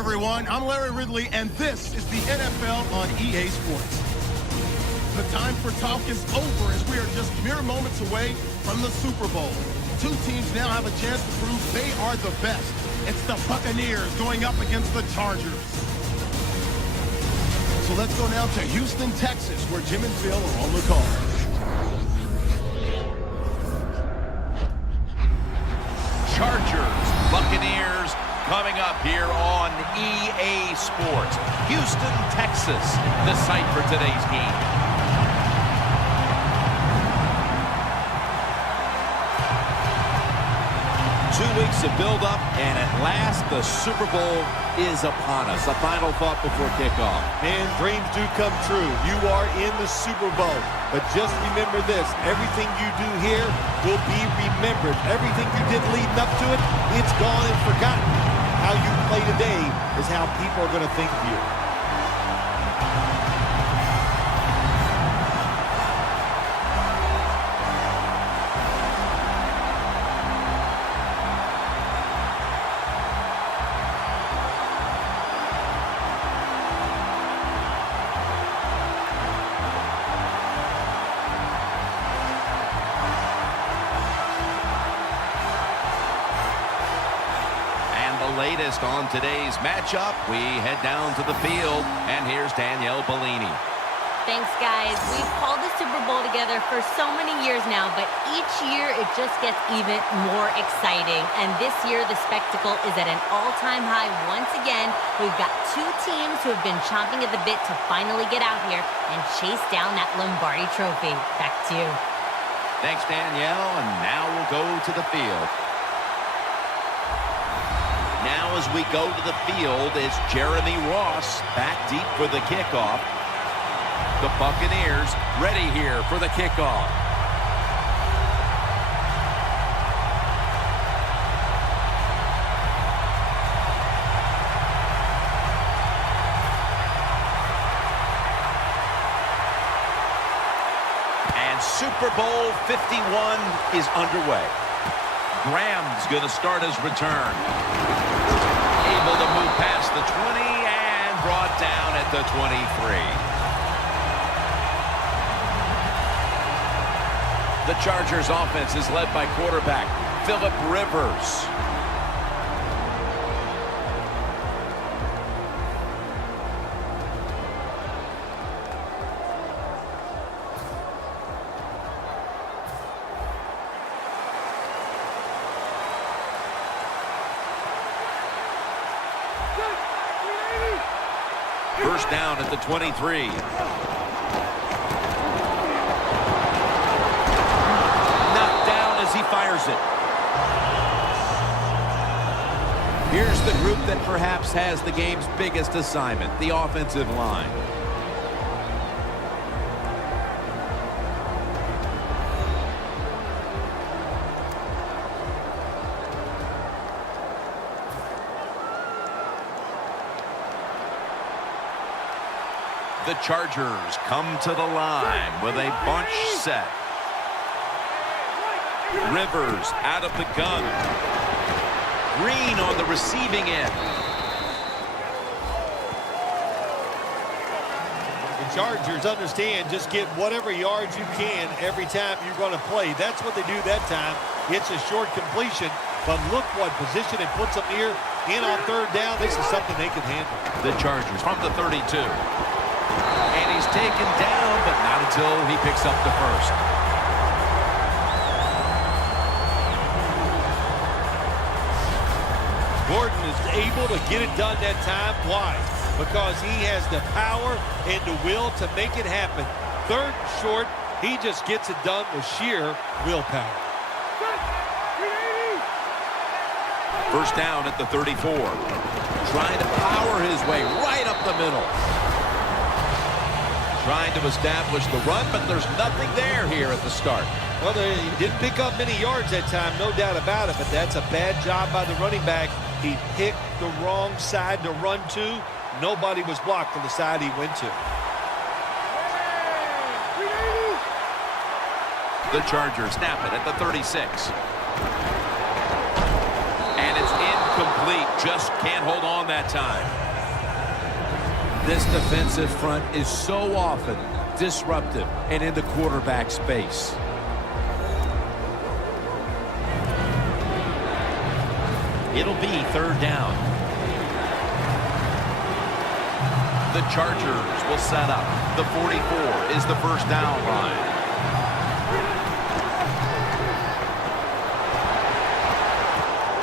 everyone. I'm Larry Ridley, and this is the NFL on EA Sports. The time for talk is over as we are just mere moments away from the Super Bowl. Two teams now have a chance to prove they are the best. It's the Buccaneers going up against the Chargers. So let's go now to Houston, Texas, where Jim and Phil are on the call. Chargers, Buccaneers, coming up here on EA Sports. Houston, Texas, the site for today's game. 2 weeks of build-up, and at last the Super Bowl is upon us. A final thought before kickoff. Man, dreams do come true. You are in the Super Bowl. But just remember this, everything you do here will be remembered. Everything you did leading up to it, it's gone and forgotten. How you play today is how people are going to think of you. Latest on today's matchup, we head down to the field, and here's Danielle Bellini. Thanks, guys. We've called the Super Bowl together for so many years now, but each year it just gets even more exciting. And this year, the spectacle is at an all-time high once again. We've got two teams who have been chomping at the bit to finally get out here and chase down that Lombardi trophy. Back to you. Thanks, Danielle, and now we'll go to the field. Now as we go to the field is Jeremy Ross back deep for the kickoff. The Buccaneers ready here for the kickoff. And Super Bowl 51 is underway. Graham's going to start his return. Able to move past the 20 and brought down at the 23. The Chargers offense is led by quarterback Phillip Rivers. First down at the 23. Knocked down as he fires it. Here's the group that perhaps has the game's biggest assignment, the offensive line. The Chargers come to the line with a bunch set. Rivers out of the gun. Green on the receiving end. The Chargers understand just get whatever yards you can every time you're going to play. That's what they do that time. It's a short completion, but look what position it puts them here in on third down. This is something they can handle. The Chargers from the 32. And he's taken down, but not until he picks up the first. Gordon is able to get it done that time. Why? Because he has the power and the will to make it happen. Third and short, he just gets it done with sheer willpower. First down at the 34. Trying to power his way right up the middle. Trying to establish the run, but there's nothing there here at the start. Well, he didn't pick up many yards that time, no doubt about it, but that's a bad job by the running back. He picked the wrong side to run to. Nobody was blocked on the side he went to. The Chargers snap it at the 36. And it's incomplete. Just can't hold on that time. This defensive front is so often disruptive and in the quarterback space. It'll be 3rd down. The Chargers will set up. The 44 is the first down line.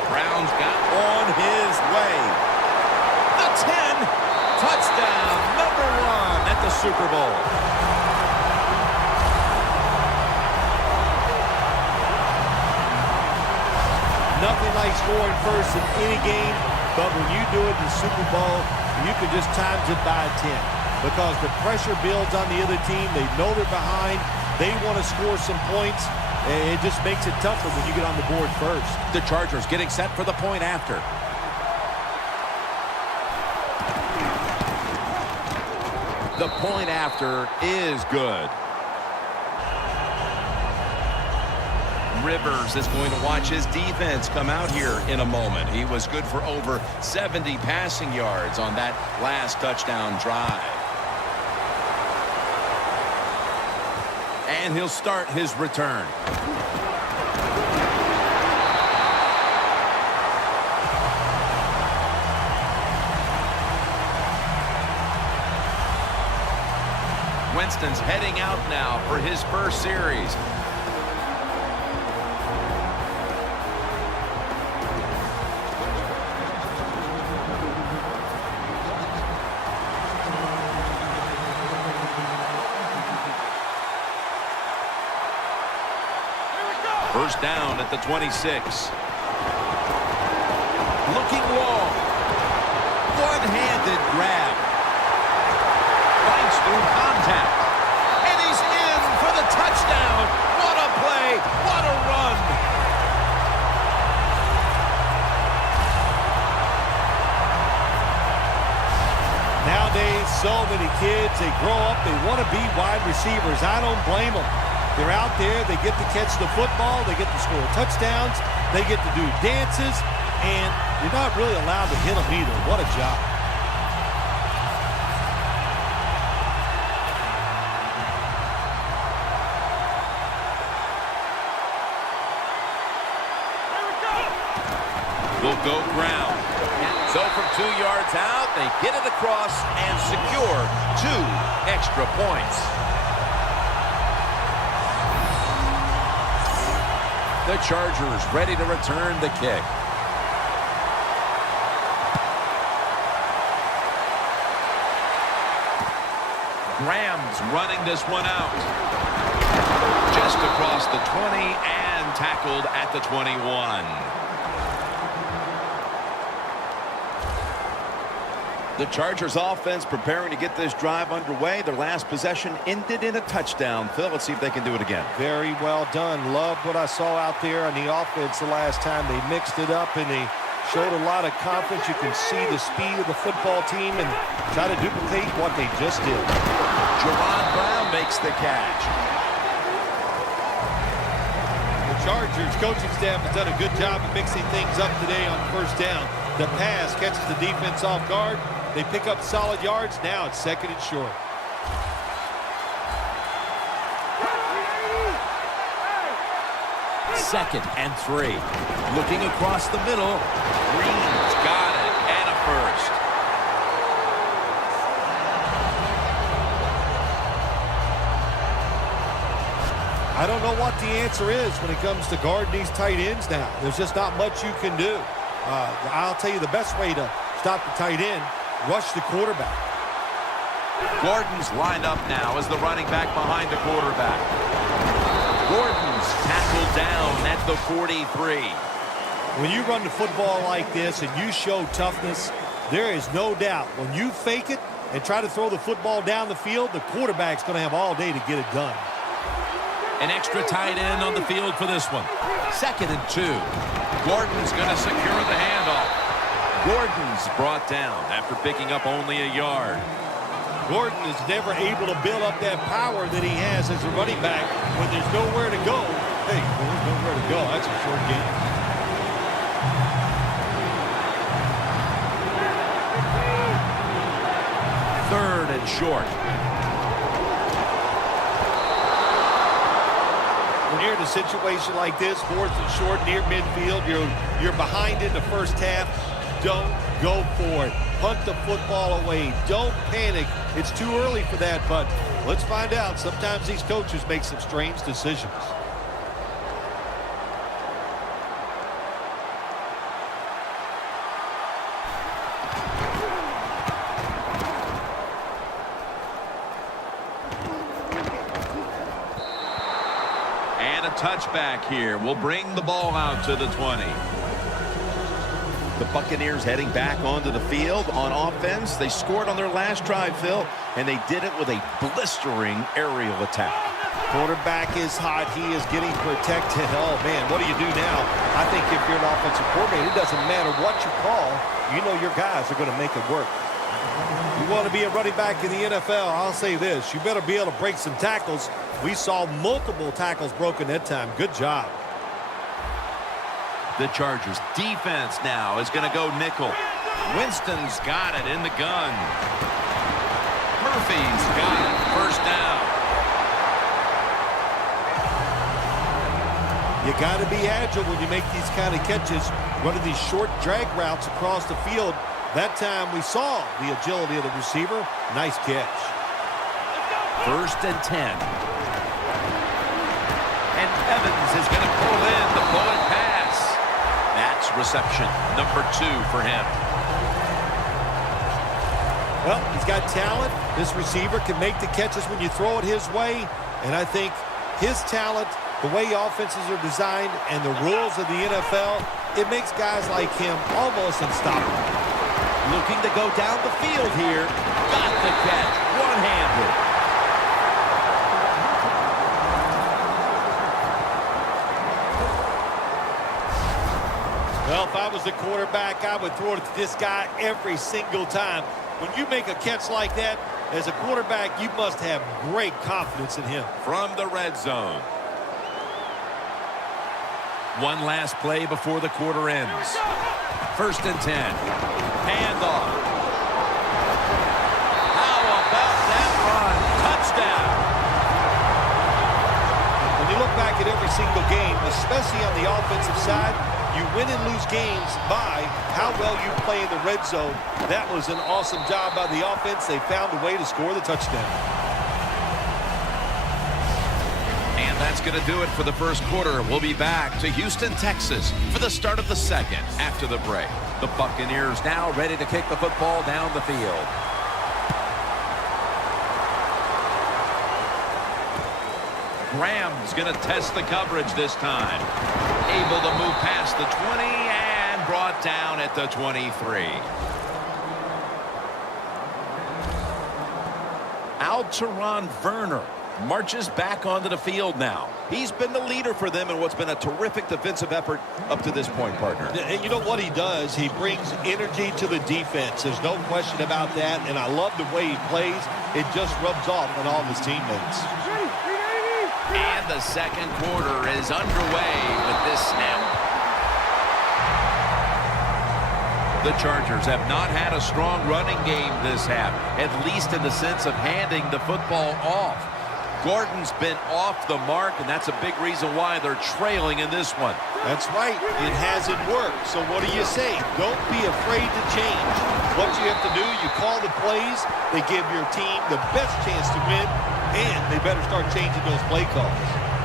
Brown's got on his way. The 10. Touchdown, number 1 at the Super Bowl. Nothing like scoring first in any game, but when you do it in the Super Bowl, you can just times it by 10 because the pressure builds on the other team. They know they're behind. They want to score some points. It just makes it tougher when you get on the board first. The Chargers getting set for the point after. The point after is good. Rivers is going to watch his defense come out here in a moment. He was good for over 70 passing yards on that last touchdown drive. And he'll start his return. Winston's heading out now for his first series. First down at the 26. Looking long. One-handed grab. Fights through contact. And he's in for the touchdown. What a play. What a run. Nowadays, so many kids, they grow up, they want to be wide receivers. I don't blame them. They're out there, they get to catch the football, they get to score touchdowns, they get to do dances, and you're not really allowed to hit them either. What a job. Will go ground. So from 2 yards out, they get it across and secure 2 extra points. The Chargers ready to return the kick. Graham's running this one out. Just across the 20 and tackled at the 21. The Chargers offense preparing to get this drive underway. Their last possession ended in a touchdown. Phil, let's see if they can do it again. Very well done. Loved what I saw out there on the offense the last time. They mixed it up and they showed a lot of confidence. You can see the speed of the football team and try to duplicate what they just did. Jerron Brown makes the catch. The Chargers coaching staff has done a good job of mixing things up today on first down. The pass catches the defense off guard. They pick up solid yards. Now it's 2nd and short. Second and 3. Looking across the middle. Green's got it and a first. I don't know what the answer is when it comes to guarding these tight ends now. There's just not much you can do. I'll tell you the best way to stop the tight end, rush the quarterback. Gordon's lined up now as the running back behind the quarterback. Gordon's tackled down at the 43. When you run the football like this and you show toughness, there is no doubt when you fake it and try to throw the football down the field, the quarterback's going to have all day to get it done. An extra tight end on the field for this one. 2nd and 2. Gordon's going to secure the handoff. Gordon's brought down after picking up only a yard. Gordon is never able to build up that power that he has as a running back when there's nowhere to go. Hey, there's nowhere to go. That's a short game. and short. When you're in a situation like this, 4th and short near midfield, you're behind in the first half, don't go for it. Punt the football away. Don't panic. It's too early for that, but let's find out. Sometimes these coaches make some strange decisions. And a touchback here will bring the ball out to the 20. The Buccaneers heading back onto the field on offense. They scored on their last drive, Phil, and they did it with a blistering aerial attack. Quarterback is hot. He is getting protected. Oh, man, what do you do now? I think if you're an offensive coordinator, it doesn't matter what you call. You know your guys are going to make it work. You want to be a running back in the NFL, I'll say this. You better be able to break some tackles. We saw multiple tackles broken that time. Good job. The Chargers defense now is going to go nickel. Winston's got it in the gun. Murphy's got it. First down. You got to be agile when you make these kind of catches, running these short drag routes across the field. That time we saw the agility of the receiver. Nice catch. 1st and 10. And Evans is going to pull in the bullet pass. That's reception number 2 for him. Well, he's got talent. This receiver can make the catches when you throw it his way. And I think his talent, the way offenses are designed, and the rules of the NFL, it makes guys like him almost unstoppable. Looking to go down the field here. Got the catch. One-handed. Well, if I was the quarterback, I would throw it to this guy every single time. When you make a catch like that, as a quarterback, you must have great confidence in him. From the red zone. One last play before the quarter ends. 1st and 10. Handoff. How about that run? Touchdown. When you look back at every single game, especially on the offensive side, you win and lose games by how well you play in the red zone. That was an awesome job by the offense. They found a way to score the touchdown. And that's going to do it for the first quarter. We'll be back to Houston, Texas for the start of the second after the break. The Buccaneers now ready to kick the football down the field. Graham's going to test the coverage this time. Able to move past the 20 and brought down at the 23. Alteron Werner marches back onto the field now. He's been the leader for them in what's been a terrific defensive effort up to this point, partner. And you know what he does? He brings energy to the defense. There's no question about that, and I love the way he plays. It just rubs off on all of his teammates. And the second quarter is underway with this snap. The Chargers have not had a strong running game this half, at least in the sense of handing the football off. Gordon's been off the mark, and that's a big reason why they're trailing in this one. That's right. It hasn't worked. So what do you say? Don't be afraid to change. What you have to do, you call the plays. They give your team the best chance to win, and they better start changing those play calls.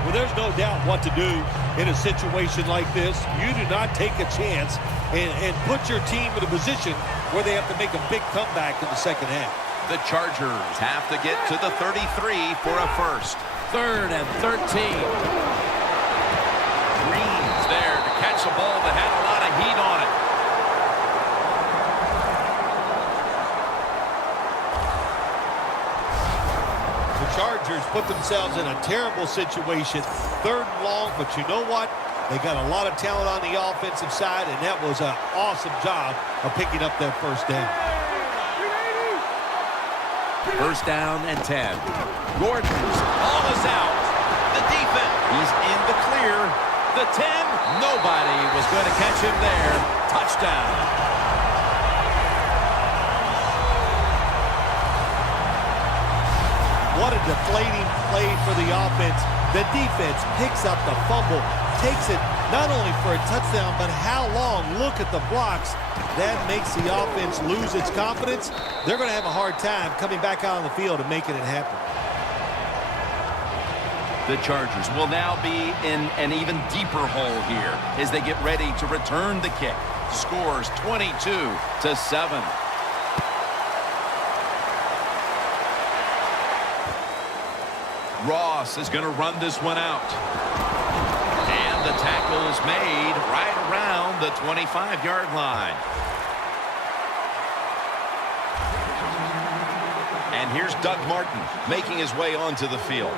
Well, there's no doubt what to do in a situation like this. You do not take a chance and put your team in a position where they have to make a big comeback in the second half. The Chargers have to get to the 33 for a first. 3rd and 13. Green's there to catch a ball that had a lot of heat on it. The Chargers put themselves in a terrible situation. 3rd and long, but you know what? They got a lot of talent on the offensive side, and that was an awesome job of picking up that first down. 1st down and 10. Gordon's ball is out. The defense, he's in the clear. The 10, nobody was going to catch him there. Touchdown. deflating play for the offense. The defense picks up the fumble, takes it not only for a touchdown, but how long? Look at the blocks. That makes the offense lose its confidence. They're going to have a hard time coming back out on the field and making it happen. The Chargers will now be in an even deeper hole here as they get ready to return the kick. Scores 22-7. Ross is going to run this one out. And the tackle is made right around the 25-yard line. And here's Doug Martin making his way onto the field.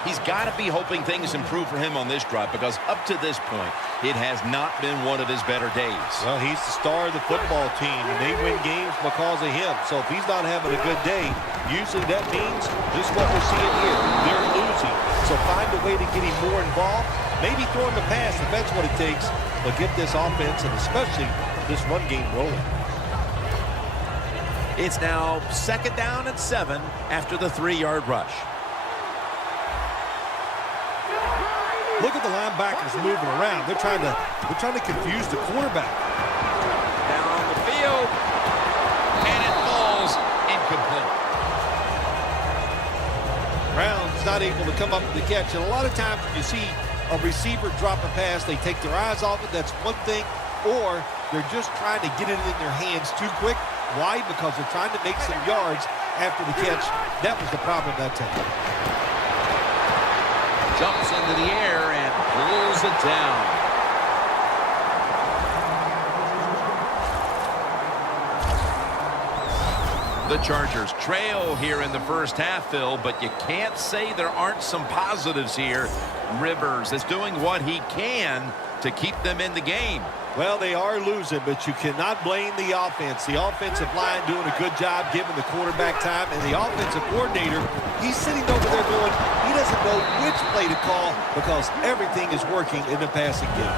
He's got to be hoping things improve for him on this drive, because up to this point, it has not been one of his better days. Well, he's the star of the football team, and they win games because of him. So if he's not having a good day, usually that means just what we're seeing here. They're losing. So find a way to get him more involved. Maybe throwing the pass if that's what it takes. But get this offense and especially this run game rolling. It's now 2nd down and 7 after the 3-yard rush. Look at the linebackers moving around. They're trying to confuse the quarterback. Down on the field. And it falls incomplete. Brown's not able to come up with the catch. And a lot of times when you see a receiver drop a pass, they take their eyes off it. That's one thing. Or they're just trying to get it in their hands too quick. Why? Because they're trying to make some yards after the catch. That was the problem that time. Jumps into the air and pulls it down. The Chargers trail here in the first half, Phil, but you can't say there aren't some positives here. Rivers is doing what he can to keep them in the game. Well, they are losing, but you cannot blame the offense. The offensive line doing a good job giving the quarterback time, and the offensive coordinator, he's sitting over there going, he doesn't know which play to call because everything is working in the passing game.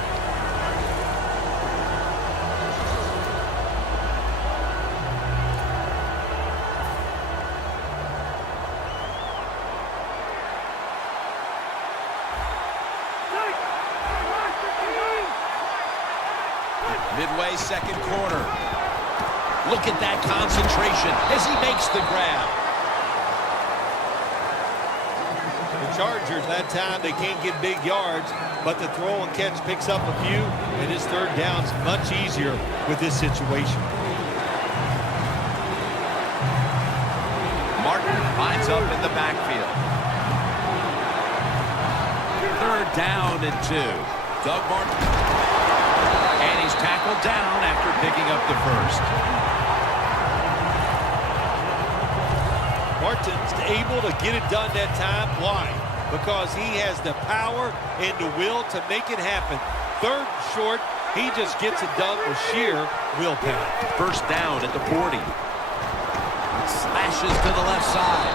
Midway, 2nd quarter. Look at that concentration as he makes the grab. The Chargers, that time, they can't get big yards, but the throw and catch picks up a few, and his 3rd down's much easier with this situation. Martin lines up in the backfield. 3rd down and 2. Doug Martin. And he's tackled down after picking up the first. Martin's able to get it done that time. Why? Because he has the power and the will to make it happen. 3rd and short, he just gets it done with sheer willpower. 1st down at the 40. Slashes to the left side.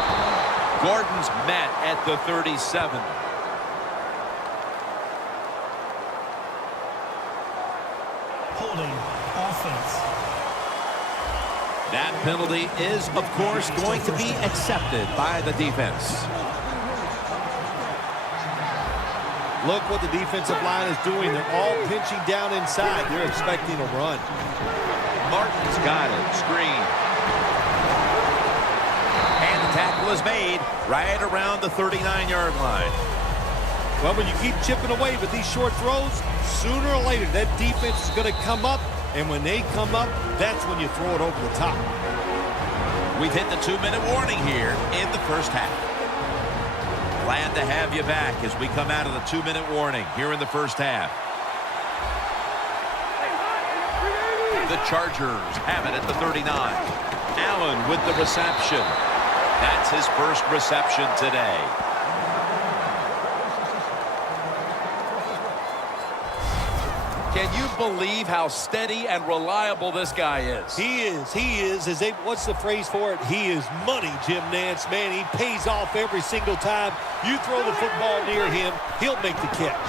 Gordon's met at the 37. Offense. That penalty is, of course, going to be accepted by the defense. Look what the defensive line is doing. They're all pinching down inside. They're expecting a run. Martin's got it. Screen. And the tackle is made right around the 39-yard line. Well, when you keep chipping away with these short throws, sooner or later that defense is going to come up, and when they come up, that's when you throw it over the top. We've hit the 2-minute warning here in the first half. Glad to have you back as we come out of the 2-minute warning here in the first half. The Chargers have it at the 39. Allen with the reception. That's his first reception today. Can you believe how steady and reliable this guy is? He is. What's the phrase for it? He is money, Jim Nance. Man, he pays off every single time. You throw the football near him, he'll make the catch.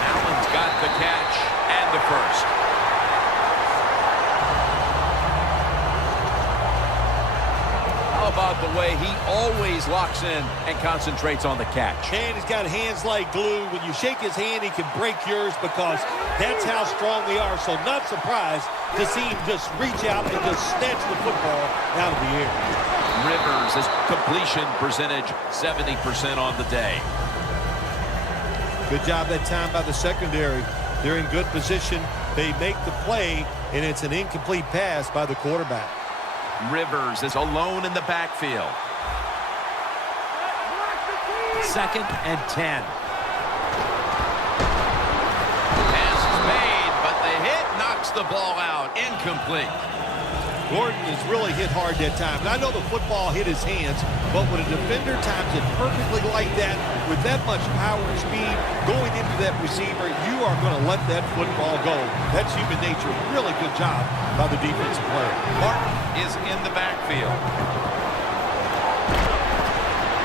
Allen's got the catch and the first. How about the way he always locks in and concentrates on the catch? And he's got hands like glue. When you shake his hand, he can break yours because that's how strong they are. So not surprised to see him just reach out and just snatch the football out of the air. Rivers, his completion percentage 70% on the day. Good job that time by the secondary. They're in good position. They make the play, and it's an incomplete pass by the quarterback. Rivers is alone in the backfield. 2nd and 10. Pass is made, but the hit knocks the ball out. Incomplete. Gordon is really hit hard that time. And I know the football hit his hands, but when a defender times it perfectly like that, with that much power and speed going into that receiver, you are going to let that football go. That's human nature. Really good job by the defensive player. Martin is in the backfield.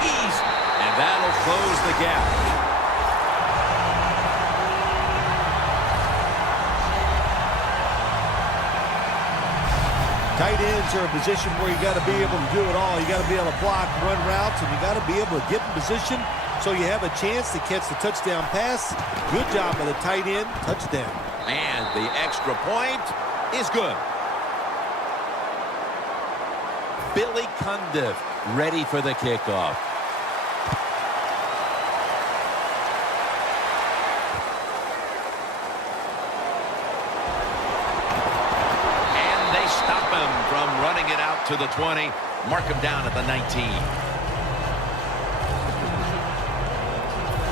Easy. And that'll close the gap. Tight ends are a position where you got to be able to do it all. You got to be able to block, run routes, and you got to be able to get in position so you have a chance to catch the touchdown pass. Good job by the tight end. Touchdown. And the extra point is good. Billy Cundiff ready for the kickoff. Stop him from running it out to the 20. Mark him down at the 19.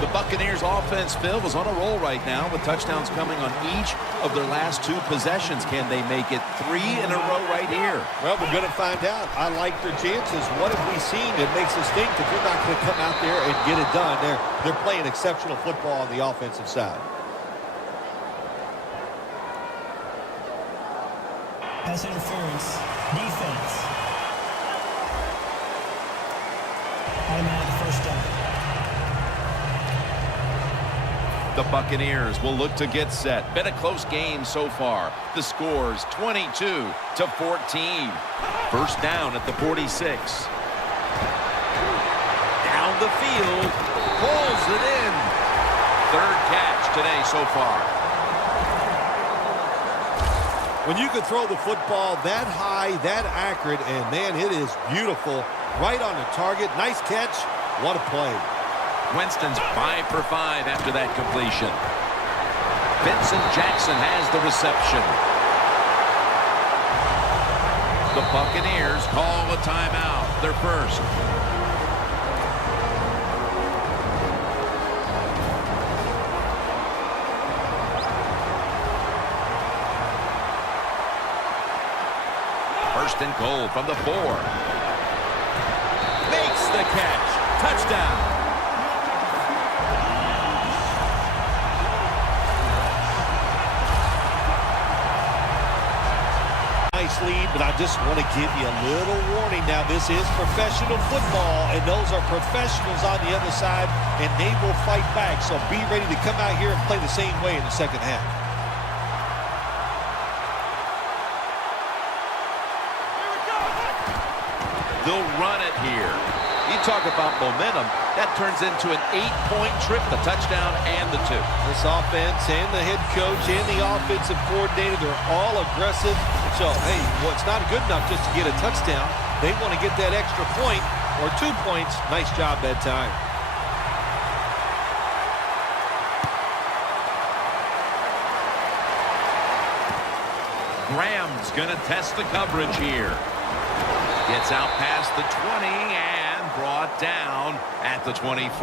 The Buccaneers offense, Phil, is on a roll right now with touchdowns coming on each of their last 2 possessions. Can they make it 3 in a row right here? Well, we're going to find out. I like their chances. What have we seen that makes us think that they're not going to come out there and get it done? They're playing exceptional football on the offensive side. Pass interference. Defense. Automatic first down. The Buccaneers will look to get set. Been a close game so far. The score's 22-14. First down at the 46. Down the field. Pulls it in. 3rd catch today so far. When you can throw the football that high, that accurate, and, man, it is beautiful. Right on the target. Nice catch. What a play. Winston's 5 for 5 after that completion. Vincent Jackson has the reception. The Buccaneers call a timeout. Their first. First and goal from the 4. Makes the catch. Touchdown. Nice lead, but I just want to give you a little warning now. This is professional football, and those are professionals on the other side, and they will fight back. So be ready to come out here and play the same way in the second half. They'll run it here. You talk about momentum. That turns into an 8-point trip, the touchdown and the 2. This offense and the head coach and the offensive coordinator, they're all aggressive. So, hey, well, it's not good enough just to get a touchdown. They want to get that extra point or 2 points. Nice job that time. Graham's going to test the coverage here. Gets out past the 20 and brought down at the 24.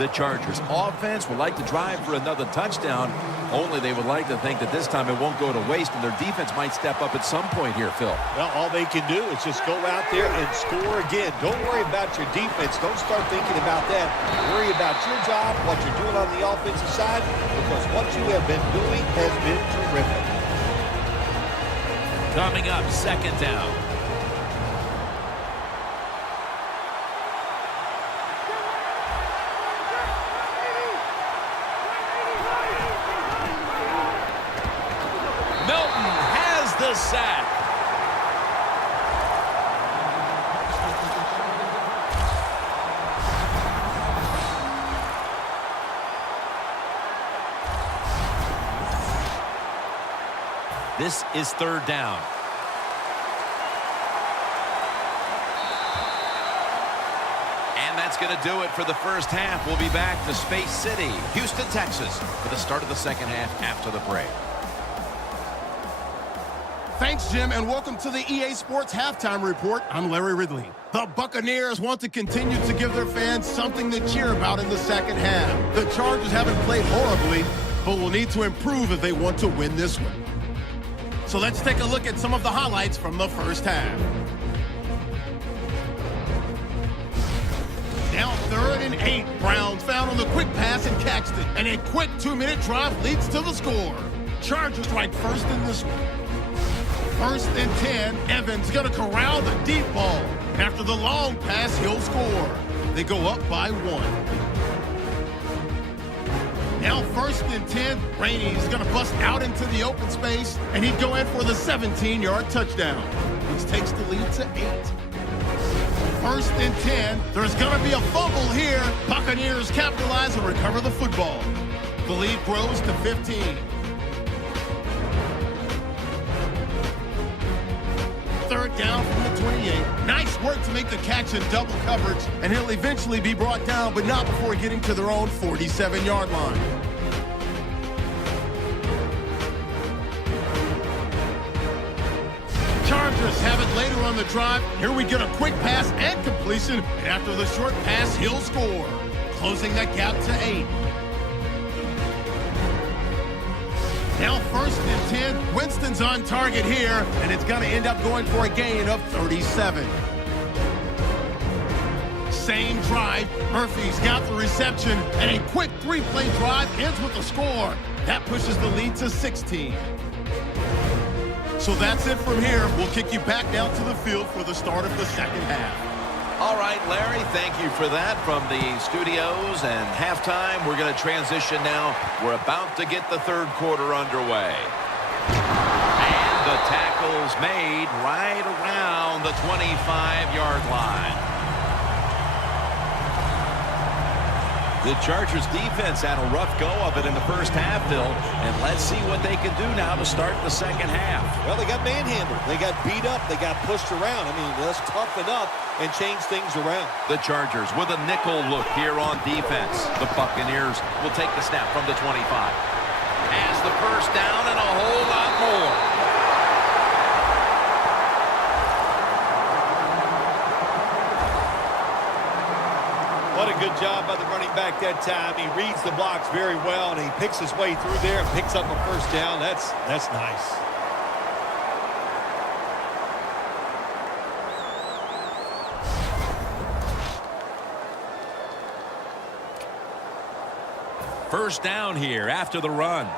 The Chargers offense would like to drive for another touchdown, only they would like to think that this time it won't go to waste and their defense might step up at some point here, Phil. Well, all they can do is just go out there and score again. Don't worry about your defense. Don't start thinking about that. Worry about your job, what you're doing on the offensive side, because what you have been doing has been terrific. Coming up, 2nd down. Milton has the sack. This is 3rd down. And that's going to do it for the first half. We'll be back to Space City, Houston, Texas, for the start of the second half after the break. Thanks, Jim, and welcome to the EA Sports Halftime Report. I'm Larry Ridley. The Buccaneers want to continue to give their fans something to cheer about in the second half. The Chargers haven't played horribly, but will need to improve if they want to win this one. So let's take a look at some of the highlights from the first half. Now 3rd and 8. Browns found on the quick pass and catched it. And a quick 2-minute drive leads to the score. Chargers right first in this one. 1st and 10. Evans gonna corral the deep ball. After the long pass, he'll score. They go up by 1. Now 1st and 10. Rainey's gonna bust out into the open space, and he'd go in for the 17-yard touchdown, which takes the lead to 8. 1st and 10. There's gonna be a fumble here. Buccaneers capitalize and recover the football. The lead grows to 15. 3rd down from the 28. Nice work to make the catch in double coverage, and he'll eventually be brought down, but not before getting to their own 47-yard line. Chargers have it later on the drive. Here we get a quick pass and completion, and after the short pass, he'll score, closing that gap to 8. Now 1st and 10. Winston's on target here, and it's going to end up going for a gain of 37. Same drive. Murphy's got the reception, and a quick 3-play drive ends with a score. That pushes the lead to 16. So that's it from here. We'll kick you back down to the field for the start of the second half. All right, Larry, thank you for that from the studios and halftime. We're going to transition now. We're about to get the 3rd quarter underway. And the tackle's made right around the 25-yard line. The Chargers defense had a rough go of it in the first half, Bill, and let's see what they can do now to start the second half. Well, they got manhandled. They got beat up. They got pushed around. I mean, let's toughen up and change things around. The Chargers with a nickel look here on defense. The Buccaneers will take the snap from the 25. Has the first down and a whole lot more. What a good job by the running back that time. He reads the blocks very well, and he picks his way through there and picks up a first down. That's nice. First down here after the run.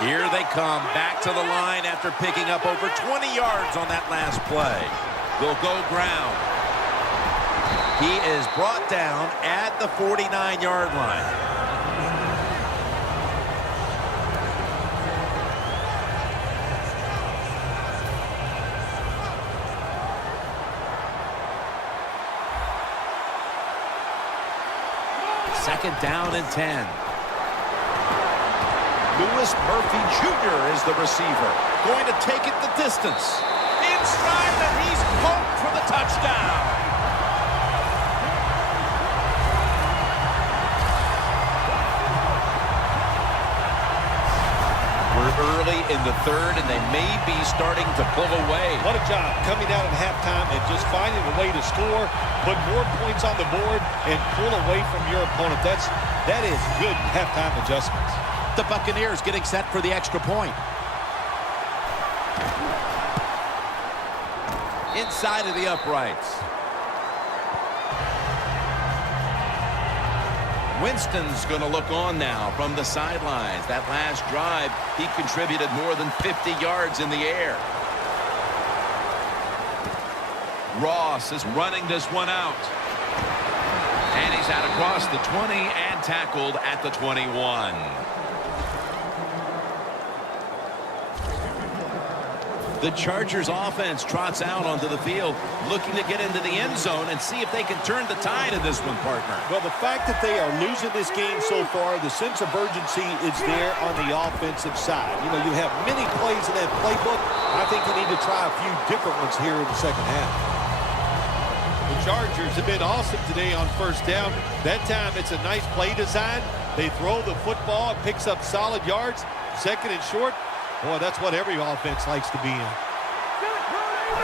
Here they come back to the line after picking up over 20 yards on that last play. They'll go ground. He is brought down at the 49-yard line. Second down and 10. Louis Murphy Jr. is the receiver. Going to take it the distance. Inside, and he's poked for the touchdown. We're early in the 3rd, and they may be starting to pull away. What a job coming out at halftime and just finding a way to score, put more points on the board, and pull away from your opponent. That is good halftime adjustments. The Buccaneers getting set for the extra point. Inside of the uprights. Winston's going to look on now from the sidelines. That last drive, he contributed more than 50 yards in the air. Ross is running this one out. And he's out across the 20 and tackled at the 21. The Chargers offense trots out onto the field, looking to get into the end zone and see if they can turn the tide in this one, partner. Well, the fact that they are losing this game so far, the sense of urgency is there on the offensive side. You know, you have many plays in that playbook. I think they need to try a few different ones here in the second half. The Chargers have been awesome today on first down. That time, it's a nice play design. They throw the football, it picks up solid yards. Second and short. Boy, that's what every offense likes to be in.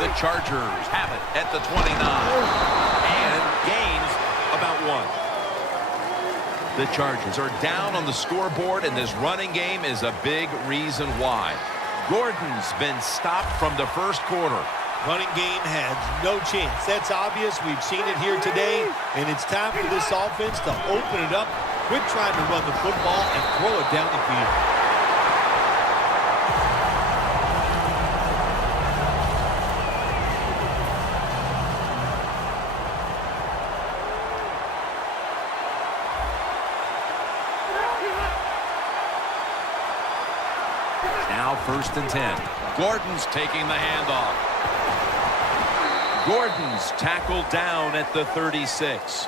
The Chargers have it at the 29 and gains about 1. The Chargers are down on the scoreboard, and this running game is a big reason why. Gordon's been stopped from the first quarter. Running game has no chance. That's obvious. We've seen it here today, and it's time for this offense to open it up, quit trying to run the football, and throw it down the field. Now 1st and 10. Gordon's taking the handoff. Gordon's tackled down at the 36.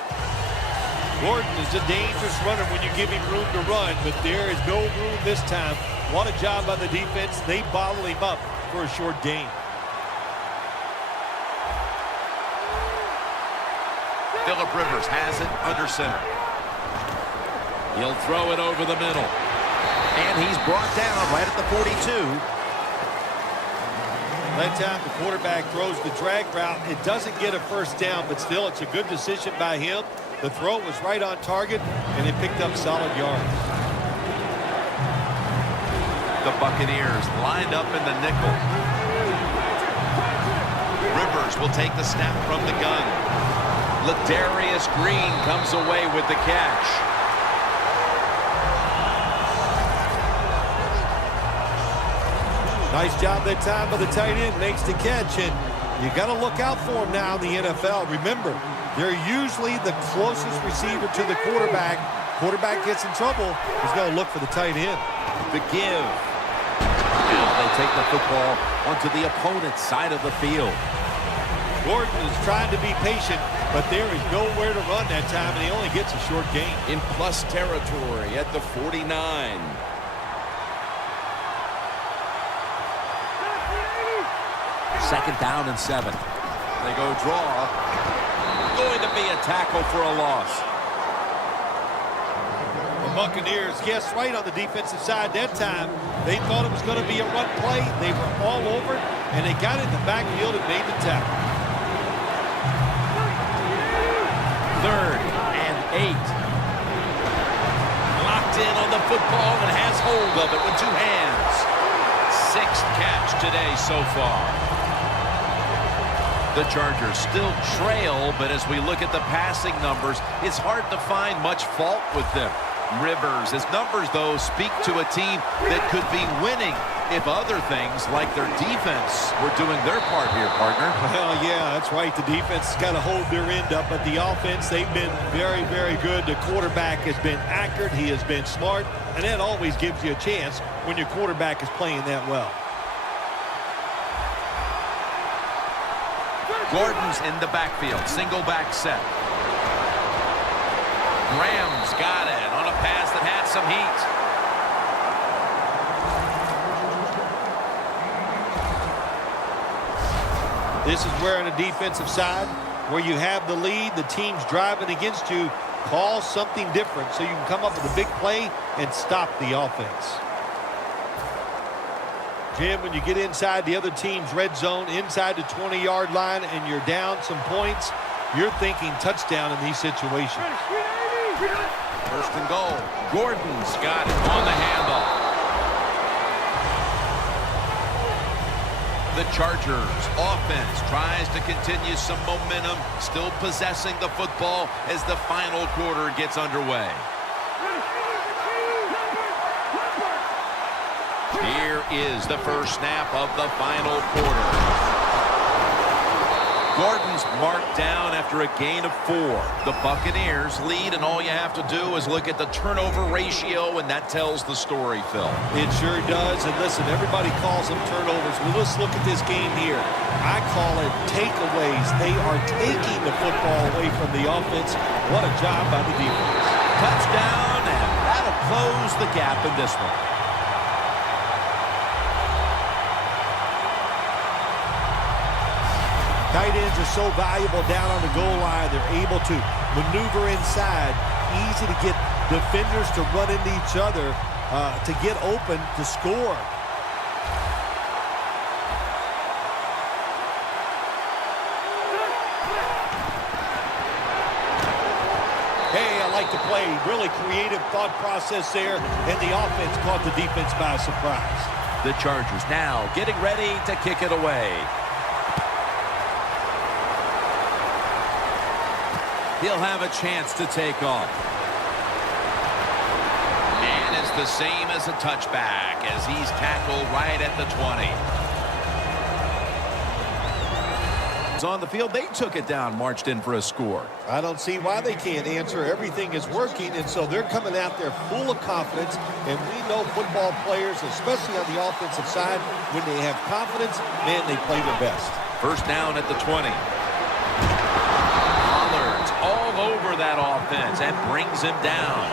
Gordon is a dangerous runner when you give him room to run, but there is no room this time. What a job by the defense. They bottle him up for a short gain. Phillip Rivers has it under center. He'll throw it over the middle. And he's brought down right at the 42. That time the quarterback throws the drag route. It doesn't get a first down, but still it's a good decision by him. The throw was right on target, and it picked up solid yards. The Buccaneers lined up in the nickel. Rivers will take the snap from the gun. Ladarius Green comes away with the catch. Nice job that time by the tight end. Makes the catch, and you got to look out for him now in the NFL. Remember, they're usually the closest receiver to the quarterback. Quarterback gets in trouble, he's going to look for the tight end. The give. Now they take the football onto the opponent's side of the field. Gordon is trying to be patient, but there is nowhere to run that time, and he only gets a short gain. In plus territory at the 49. 2nd down and 7. They go draw. Going to be a tackle for a loss. The Buccaneers guessed right on the defensive side that time. They thought it was going to be a run play. They were all over it, and they got in the backfield and made the tackle. 3rd and 8. Locked in on the football and has hold of it with 2 hands. 6th catch today so far. The Chargers still trail, but as we look at the passing numbers, it's hard to find much fault with them. Rivers, his numbers, though, speak to a team that could be winning if other things like their defense were doing their part here, partner. Well, yeah, that's right. The defense has got to hold their end up, but the offense, they've been very, very good. The quarterback has been accurate. He has been smart, and that always gives you a chance when your quarterback is playing that well. Gordon's in the backfield. Single back set. Graham's got it on a pass that had some heat. This is where on the defensive side, where you have the lead, the team's driving against you, call something different so you can come up with a big play and stop the offense. Jim, when you get inside the other team's red zone, inside the 20-yard line, and you're down some points, you're thinking touchdown in these situations. 1st and goal. Gordon's got it on the handoff. The Chargers offense tries to continue some momentum, still possessing the football as the final quarter gets underway. Here is the first snap of the final quarter. Gordon's marked down after a gain of 4. The Buccaneers lead, and all you have to do is look at the turnover ratio, and that tells the story, Phil. It sure does. And listen, everybody calls them turnovers. Well, let's look at this game here. I call it takeaways. They are taking the football away from the offense. What a job by the defense. Touchdown, and that'll close the gap in this one. Tight ends are so valuable down on the goal line. They're able to maneuver inside. Easy to get defenders to run into each other to get open to score. Hey, I like the play. Really creative thought process there, and the offense caught the defense by surprise. The Chargers now getting ready to kick it away. He'll have a chance to take off. And it's the same as a touchback as he's tackled right at the 20. On the field, they took it down, marched in for a score. I don't see why they can't answer. Everything is working, and so they're coming out there full of confidence. And we know football players, especially on the offensive side, when they have confidence, man, they play their best. First down at the 20. All over that offense and brings him down.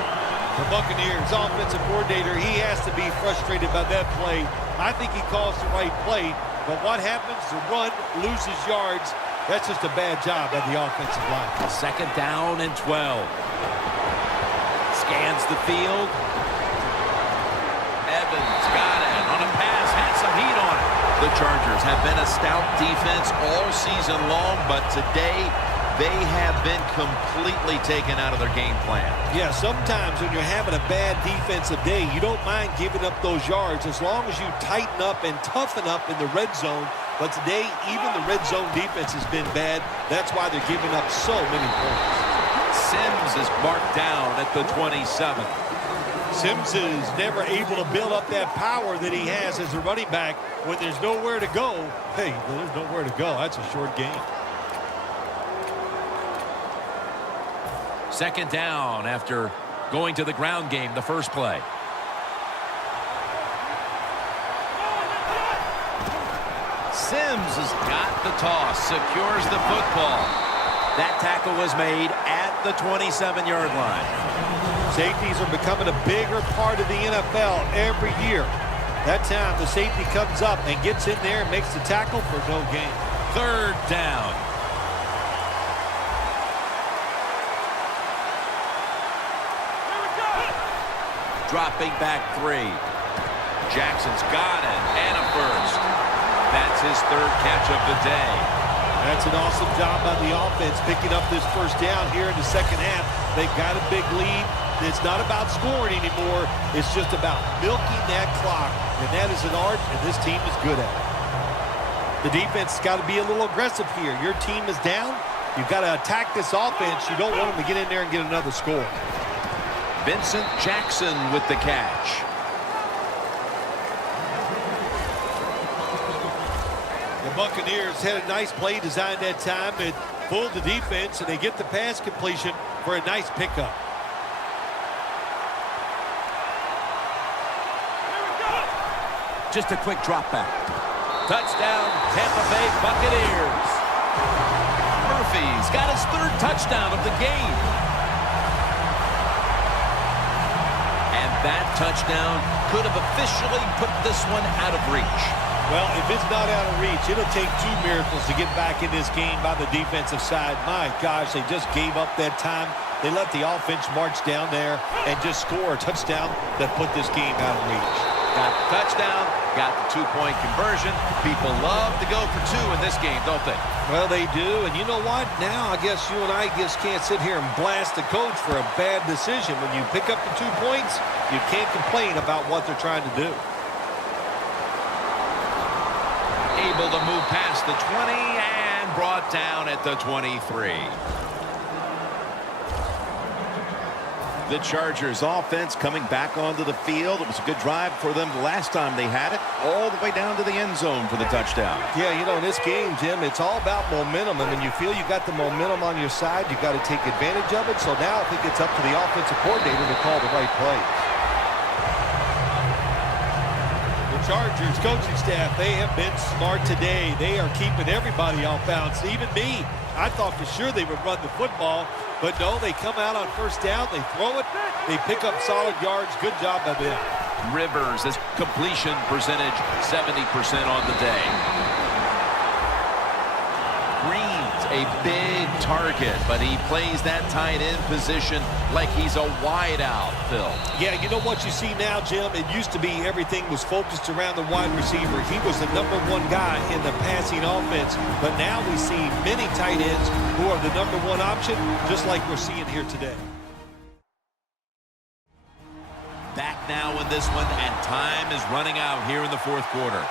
The Buccaneers offensive coordinator, he has to be frustrated by that play. I think he calls the right play, but what happens? The run loses yards. That's just a bad job by the offensive line. Second down and 12. Scans the field. Evans got it on a pass, had some heat on it. The Chargers have been a stout defense all season long, but today they have been completely taken out of their game plan. Yeah, sometimes when you're having a bad defensive day, you don't mind giving up those yards as long as you tighten up and toughen up in the red zone. But today, even the red zone defense has been bad. That's why they're giving up so many points. Sims is marked down at the 27. Sims is never able to build up that power that he has as a running back when there's nowhere to go. Hey, there's nowhere to go. That's a short game. Second down after going to the ground game the first play. Sims has got the toss, secures the football. That tackle was made at the 27-yard line. Safeties are becoming a bigger part of the NFL every year. That time the safety comes up and gets in there and makes the tackle for no gain. Third down. Dropping back 3. Jackson's got it, and a first. That's his third catch of the day. That's an awesome job by the offense picking up this first down here in the second half. They've got a big lead. It's not about scoring anymore. It's just about milking that clock, and that is an art, and this team is good at it. The defense has got to be a little aggressive here. Your team is down. You've got to attack this offense. You don't want them to get in there and get another score. Vincent Jackson with the catch. The Buccaneers had a nice play designed that time. It fooled the defense, and they get the pass completion for a nice pickup. Just a quick drop back. Touchdown, Tampa Bay Buccaneers. Murphy's got his third touchdown of the game. That touchdown could have officially put this one out of reach. Well, if it's not out of reach, it'll take 2 miracles to get back in this game by the defensive side. My gosh, they just gave up that time. They let the offense march down there and just score a touchdown that put this game out of reach. Got the touchdown, got the 2-point conversion. People love to go for 2 in this game, don't they? Well, they do, and you know what? Now I guess you and I just can't sit here and blast the coach for a bad decision. When you pick up the 2 points, you can't complain about what they're trying to do. Able to move past the 20 and brought down at the 23. The Chargers offense coming back onto the field. It was a good drive for them the last time they had it, all the way down to the end zone for the touchdown. Yeah, you know, in this game, Jim, it's all about momentum. And when you feel you got the momentum on your side, you got to take advantage of it. So now I think it's up to the offensive coordinator to call the right play. The Chargers coaching staff, they have been smart today. They are keeping everybody off bounds, even me. I thought for sure they would run the football, but no, they come out on first down, they throw it, they pick up solid yards. Good job by them. Rivers, his completion percentage 70% on the day. Green's a big target, but he plays that tight end position like he's a wide out, Phil. Yeah, you know what you see now, Jim? It used to be everything was focused around the wide receiver. He was the #1 guy in the passing offense, but now we see many tight ends who are the #1 option, just like we're seeing here today. Back now in this one, and time is running out here in the fourth quarter.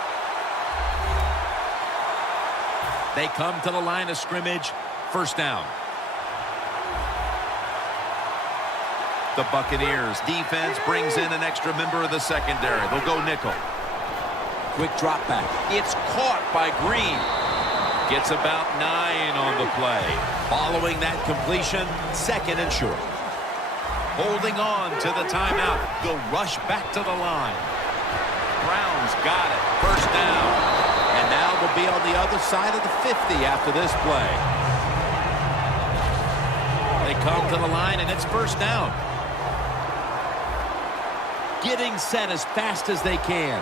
They come to the line of scrimmage, first down. The Buccaneers defense brings in an extra member of the secondary. They'll go nickel. Quick drop back. It's caught by Green. Gets about 9 on the play. Following that completion, second and short. Holding on to the timeout. They'll rush back to the line. Brown's got it. First down. And now they'll be on the other side of the 50 after this play. They come to the line, and it's first down. Getting set as fast as they can.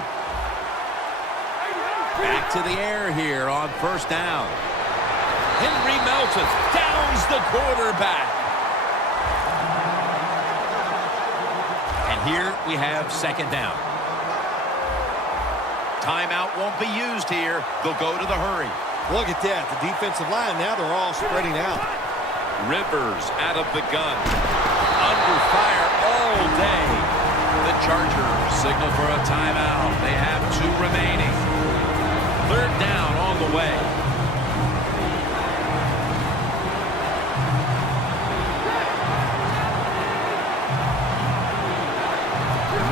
Back to the air here on first down. Henry Melton downs the quarterback. And here we have second down. Timeout won't be used here. They'll go to the hurry. Look at that. The defensive line, now they're all spreading out. Rivers out of the gun. Under fire all day. The Chargers signal for a timeout. They have 2 remaining. Third down on the way.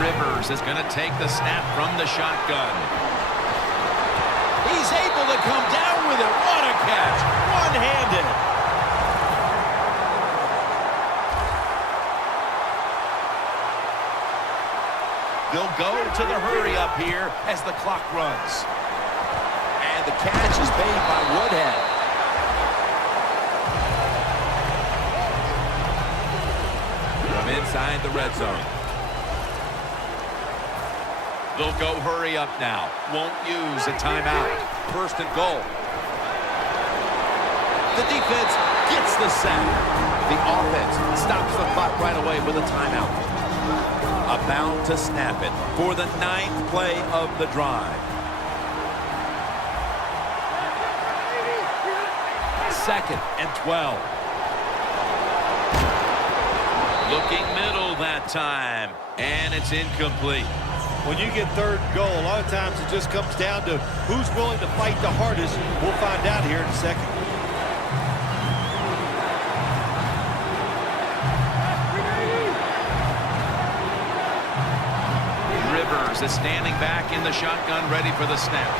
Rivers is going to take the snap from the shotgun. He's able to come down with it. What a catch. One-handed. They'll go to the hurry up here as the clock runs. And the catch is made by Woodhead. From inside the red zone. They'll go hurry up now. Won't use a timeout. First and goal. The defense gets the sack. The offense stops the clock right away with a timeout. About to snap it for the 9th play of the drive. Second and 12. Looking middle that time. And it's incomplete. When you get third and goal, a lot of times it just comes down to who's willing to fight the hardest. We'll find out here in a second. Rivers is standing back in the shotgun, ready for the snap.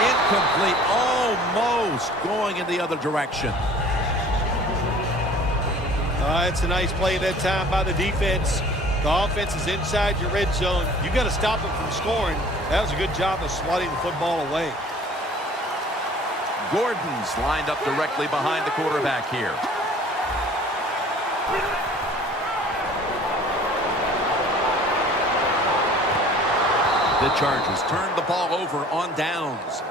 Incomplete, almost going in the other direction. It's a nice play that time by the defense. The offense is inside your red zone. You got to stop them from scoring. That was a good job of swatting the football away. Gordon's lined up directly behind the quarterback here. The Chargers turn the ball over on downs.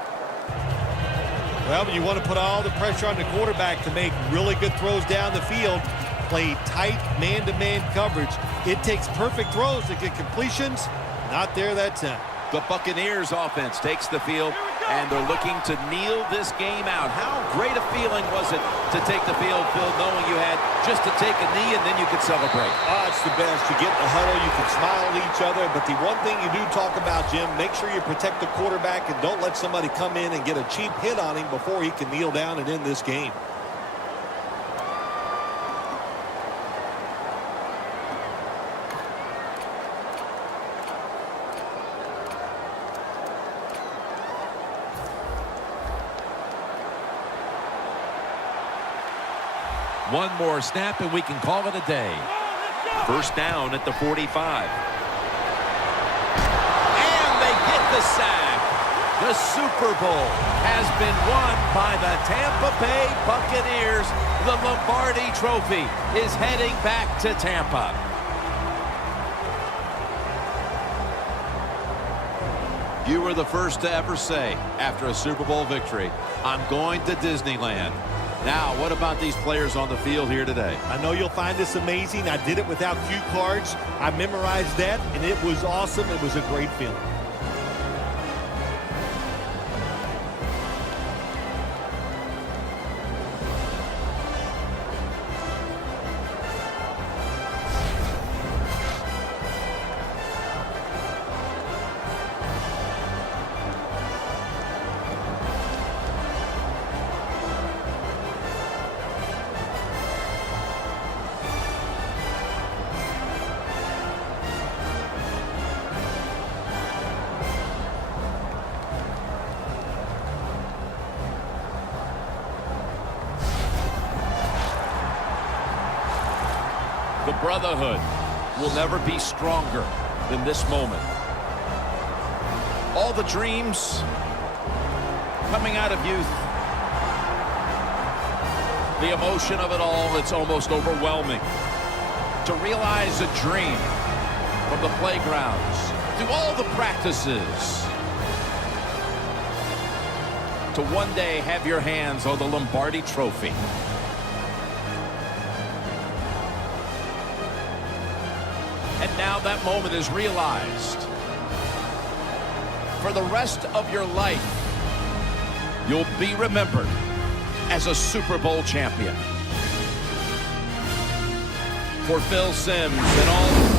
Well, you want to put all the pressure on the quarterback to make really good throws down the field. Play tight man-to-man coverage. It takes perfect throws to get completions. Not there that time. The Buccaneers offense takes the field, and they're looking to kneel this game out. How great a feeling was it to take the field, Phil, knowing you had just to take a knee and then you could celebrate? It's the best. You get in the huddle, you can smile at each other, but the one thing you do talk about, Jim, make sure you protect the quarterback and don't let somebody come in and get a cheap hit on him before he can kneel down and end this game. One more snap and we can call it a day. First down at the 45. And they get the sack. The Super Bowl has been won by the Tampa Bay Buccaneers. The Lombardi Trophy is heading back to Tampa. You were the first to ever say, after a Super Bowl victory, I'm going to Disneyland. Now, what about these players on the field here today? I know you'll find this amazing. I did it without cue cards. I memorized that, and it was awesome. It was a great feeling. The brotherhood will never be stronger than this moment. All the dreams coming out of youth. The emotion of it all, it's almost overwhelming. To realize a dream from the playgrounds, through all the practices, to one day have your hands on the Lombardi Trophy. And now that moment is realized. For the rest of your life, you'll be remembered as a Super Bowl champion. For Phil Simms and all